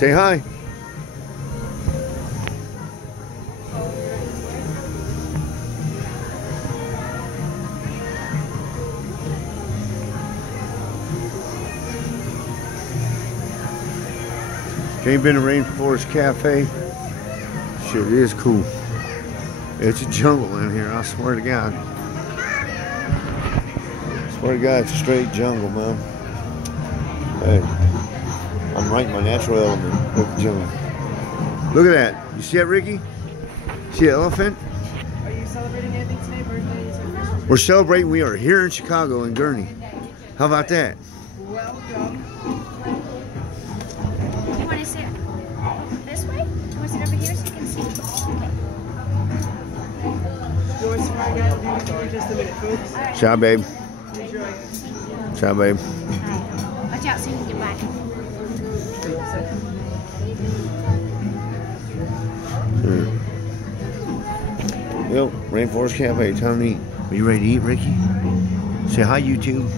Say hi. Ain't been to Rainforest Cafe? Shit, it is cool. It's a jungle in here, I swear to God. I swear to God, it's a straight jungle, man. Hey, I'm right in my natural element with the jungle. Look at that. You see that, Ricky? See the elephant? Are you celebrating anything today? Birthdays or Christmas? We're celebrating. We are here in Chicago in Gurney. How about that? Welcome. Do you want to sit this way? You want to sit over here so you can see? Okay. Yours Friday night. We'll be with you in just a minute, folks. All right. Ciao, babe. Enjoy. Ciao, babe. All right. Watch out so you can get back. Yo, Rainforest Cafe, time to eat. Are you ready to eat, Ricky? Say hi, YouTube.